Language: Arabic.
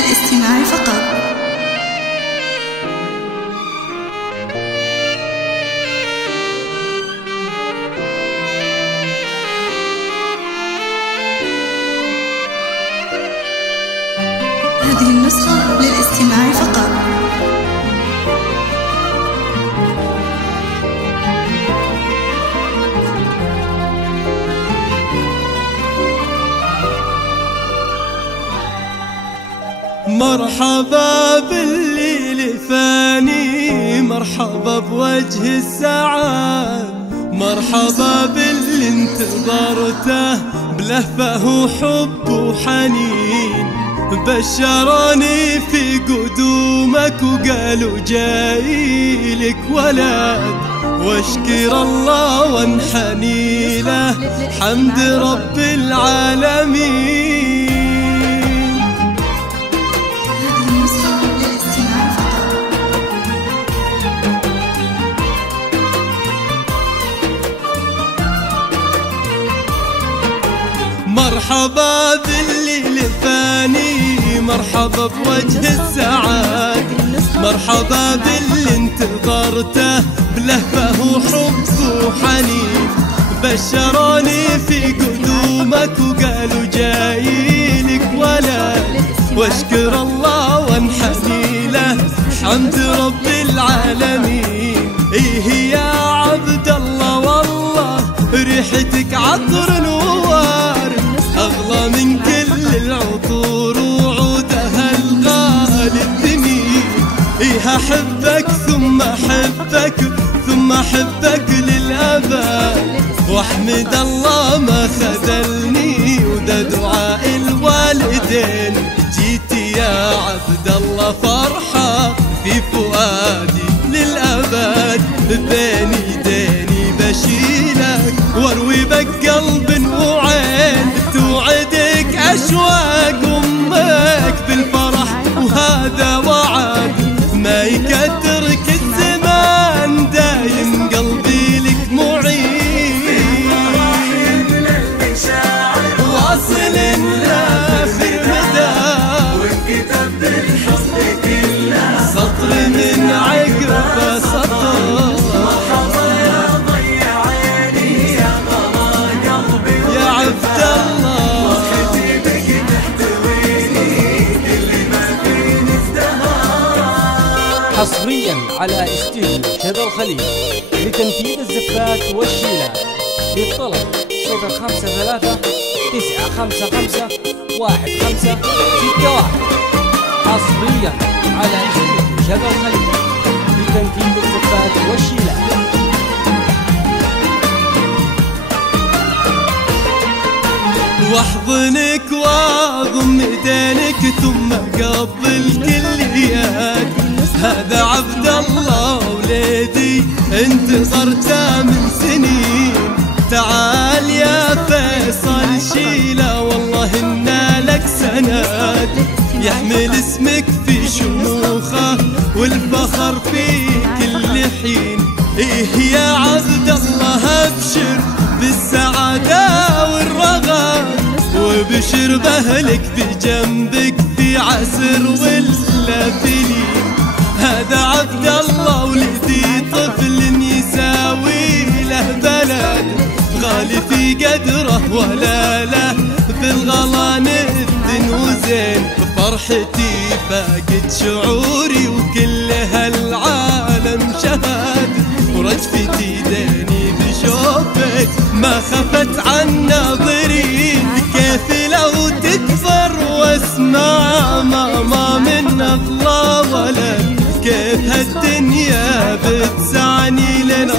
للاستماع فقط. هذه النسخة للاستماع فقط. مرحبا بالليل فاني، مرحبا بوجه السعاد، مرحبا باللي انتظرته بلهفه وحب وحنين. بشروني في قدومك وقالوا جايلك ولد، واشكر الله وانحني له حمد رب العالمين. مرحبا بالليل فاني، مرحبا بوجه السعاد، مرحبا باللي انتظرته بلهفه وحب وحنين. بشروني في قدومك وقالوا جايلك ولد، واشكر الله وانحني له حمد رب العالمين. ايه يا عبد الله والله ريحتك عطر نوار، أغلى من كل العطور وعودها الغالي الثمين. إيه أحبك ثم أحبك ثم أحبك للأبد، وأحمد الله ما خذلني وده دعاء الوالدين. جيت يا عبد الله فرحة في فؤادي للأبد، بين يديني بشيلك واروي بك قلب وعين. توعدك أشواق أمك بالفرح وهذا وعد، ما يكدرك الزمان دايم قلبي لك معين. واصل لآخر مدى وانكتب بالحب كله سطر من عقب سطر. حصريا على استوديو شذا الخليل لتنفيذ الزفات والشيلات. للطلب 053 955 1561. حصريا على استوديو شذا الخليل لتنفيذ الزفات والشيلات. واحضنك واضم ايدينك ثم قبل كليات. هذا عبد الله وليدي انتظرته من سنين. تعال يا فيصل شيله والله إنا لك سند، يحمل اسمك في شموخه والفخر في كل حين. إيه يا عبد الله أبشر بالسعادة والرغد، وبشر بأهلك بجنبك في عسر ولا فيلين. هذا عبد الله ولدي طفل يساوي له بلد، غالي في قدره ولا له بالغلا ند وزين. بفرحتي فاقد شعوري وكل هالعالم شهد، ورجفتي ديني بشوفك ما خفت عن ناظرين. كيف لو تكبر واسمع ماما من أغلى ولد، كيف هالدنيا بتسعني لنا